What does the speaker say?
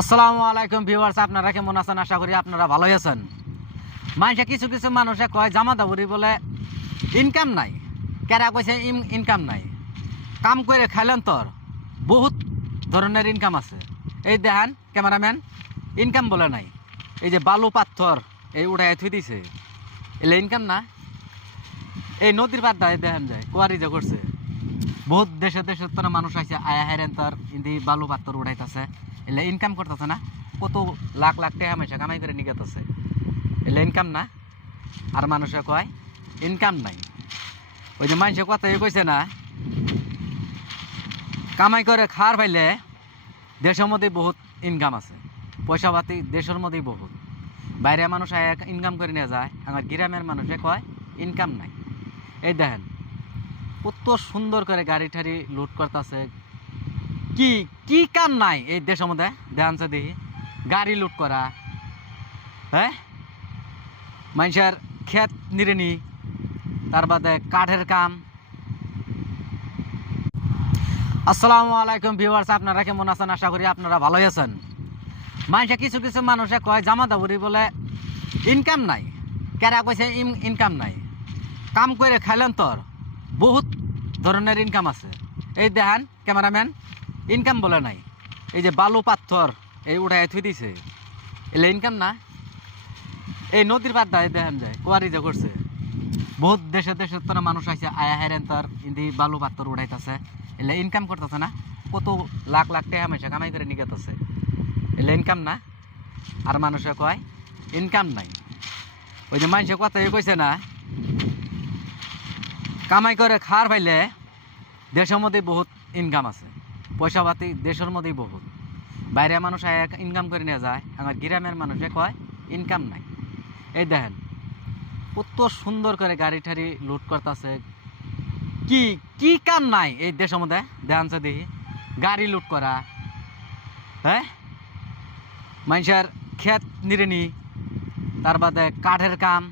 আসসালামু আলাইকুম ভিউয়ার্স, আপনারা কেমন আছেন? আশা করি আপনারা ভালোই আছেন। মানুষে কিছু কিছু মানুষে কয় জামাদাবুরি বলে ইনকাম নাই। কেরা কইছে ইনকাম নাই, কাম করে খাইলেন তোর বহুত ধরনের ইনকাম আছে। এই দেখেন ক্যামেরাম্যান, ইনকাম বলে নাই। এই যে বালু পাথর এই উঠায় থুই দিছে, এলে ইনকাম না। এই নদীর পাড় দায় দেখেন যায় কোয়ারি যে করছে, বহুত দেশে দেশে তোর মানুষ আছে আয়া হেরেন তোর ইন্দি বালু পাথর উঠাইতেছে, এলে ইনকাম করতেছে না। কত লাখ লাখ টাকা পয়সা কামাই করে নিকেতেছে, এলে ইনকাম না। আর মানুষে কয় ইনকাম নাই। ওই যে মানুষের কথাই কইছে না, কামাই করে খাওয়ার পাইলে দেশের মধ্যেই বহুত ইনকাম আছে, পয়সা পাতি দেশের মধ্যেই বহুত। বাইরে মানুষ ইনকাম করে নিয়ে যায়, আমার গ্রামের মানুষে কয় ইনকাম নাই। এই দেখেন কত সুন্দর করে গাড়ি ঠাড়ি লুট করতেছে। কি কি কাম নাই এই দেশের মধ্যে? দেখছে দেখি গাড়ি লুট করা, হ্যাঁ, মানুষের ক্ষেত নিড়েনি, তার বাদে কাঠের কাম। আসসালামু আলাইকুম ভিউয়ার্স, আপনারা কেমন আছেন? আশা করি আপনারা ভালোই আছেন। মানুষে কিছু কিছু মানুষে কয় জামাদাবুরি বলে ইনকাম নাই। কেরা কইছে ইনকাম নাই, কাম করে খাইলেন তোর বহুত ধরনের ইনকাম আছে। এই দেখেন ক্যামেরাম্যান, ইনকাম বলে নাই। এই যে বালু পাথর এই উঠায় থুই দিছে, এলে ইনকাম না। এই নদীর পাড় দায় দেখেন যায় কোয়ারি যে করছে, বহুত দেশে দেশে তোর মানুষ আছে আয়া হেরেন তোর ইন্দি বালু পাথর উঠাইতেছে, এলে ইনকাম করতেছে না। কত লাখ লাখ টাকা পয়সা কামাই করে নিকেতেছে, এলে ইনকাম না। আর মানুষে কয় ইনকাম নাই। ওই যে মানুষের কথাই কইছে না, কামাই করে খাওয়ার পাইলে দেশের মধ্যেই বহুত ইনকাম আছে, পয়সা পাতি দেশের মধ্যেই বহুত। বাইরে মানুষ ইনকাম করে নিয়ে যায়, আমার গ্রামের মানুষে কয় ইনকাম নাই। এই দেখেন কত সুন্দর করে গাড়ি ঠাড়ি লুট করতেছে। কি কি কাম নাই এই দেশের মধ্যে? দেখছে দেখি গাড়ি লুট করা, হ্যাঁ, মানুষের ক্ষেত নিড়েনি, তার বাদে কাঠের কাম।